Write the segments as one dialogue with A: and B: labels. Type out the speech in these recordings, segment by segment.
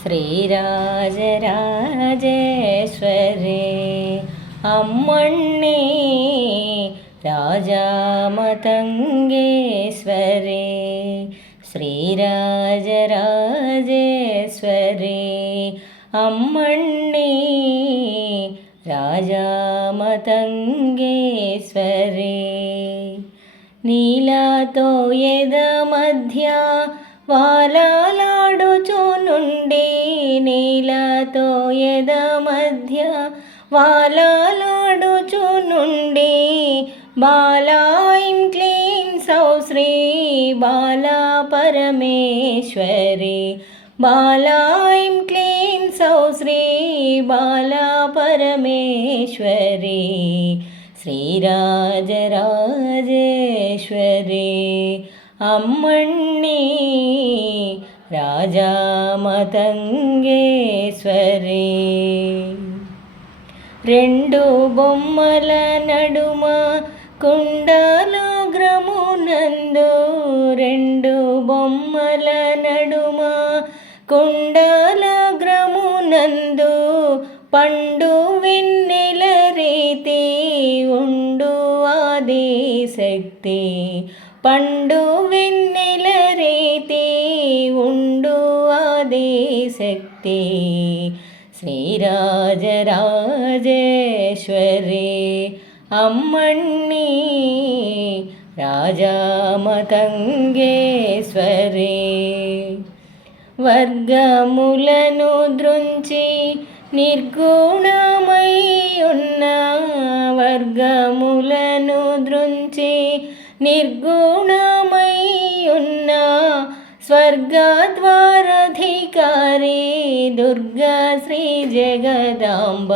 A: ശ്രീരാജരാജേശ്വരി അമ്മണ്ണി രാജാമതംഗേശ്വരി ശ്രീരാജരാജേശ്വരി അമ്മണ്ണി రాజామతంగేశ్వరి నీలాతో ఎద మధ్య వాలాలాడుచునుండి నీలతో ఎద మధ్య వాలాలాడుచునుండి. బాలాయిం క్లీం సౌ శ్రీ బాలా పరమేశ్వరి. బాలాయిం క్లీం సౌ శ్రీ బాలా పరమేశ్వరి. శ్రీరాజరాజేశ్వరి అమ్మణ్ణి రాజామతంగేశ్వరి. రెండు బొమ్మల నడుమ కుండలో గ్రమునందు రెండు బొమ్మల నడుమ కుండల గ్రమునందు పండు వెన్నెల రీతి ఉండు ఆది శక్తి. పండు వెన్నెల శక్తి. శ్రీరాజరాజేశ్వరి అమ్మణ్ణి రాజామతంగేశ్వరి వర్గములను దృంచి నిర్గుణమై ఉన్న వర్గములను దృంచి నిర్గుణమై ఉన్న സ്വർഗദ്വാരധികാരി ദുർഗ ശ്രീ ജഗദാംബ.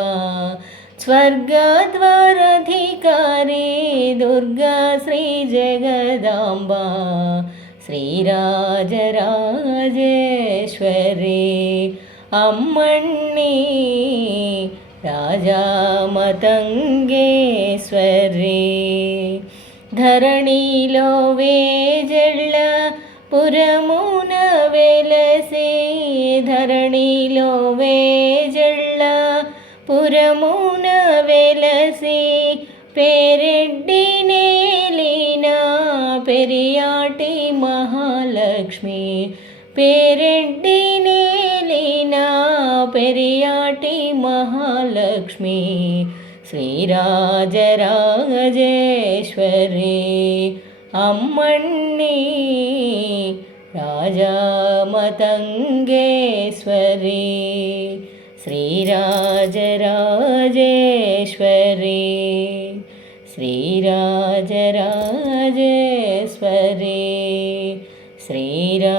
A: സ്വർഗദ്വാരധികാരി ദുർഗ ശ്രീ ജഗദാംബ. ശ്രീരാജരാജേശ്വരി അമ്മണ്ണി രാജാമതംഗേശ്വരി ധരണിയിലോ വേജള്ള పురమున వెలసే ధరణిలో వేజళ్ళ పురమున వెలసి పెరెడ్డి నేలిన పెరియాటి మహాలక్ష్మి పెరెడ్డి నేలిన పెరియాటి మహాలక్ష్మి శ్రీరాజరాజేశ్వరి അമ്മണ്ണി രാജാമതങ്കേശ്വരി ശ്രീരാജരാജേശ്വരി ശ്രീരാജരാജേശ്വരി ശ്രീരാജരാജേശ്വരി.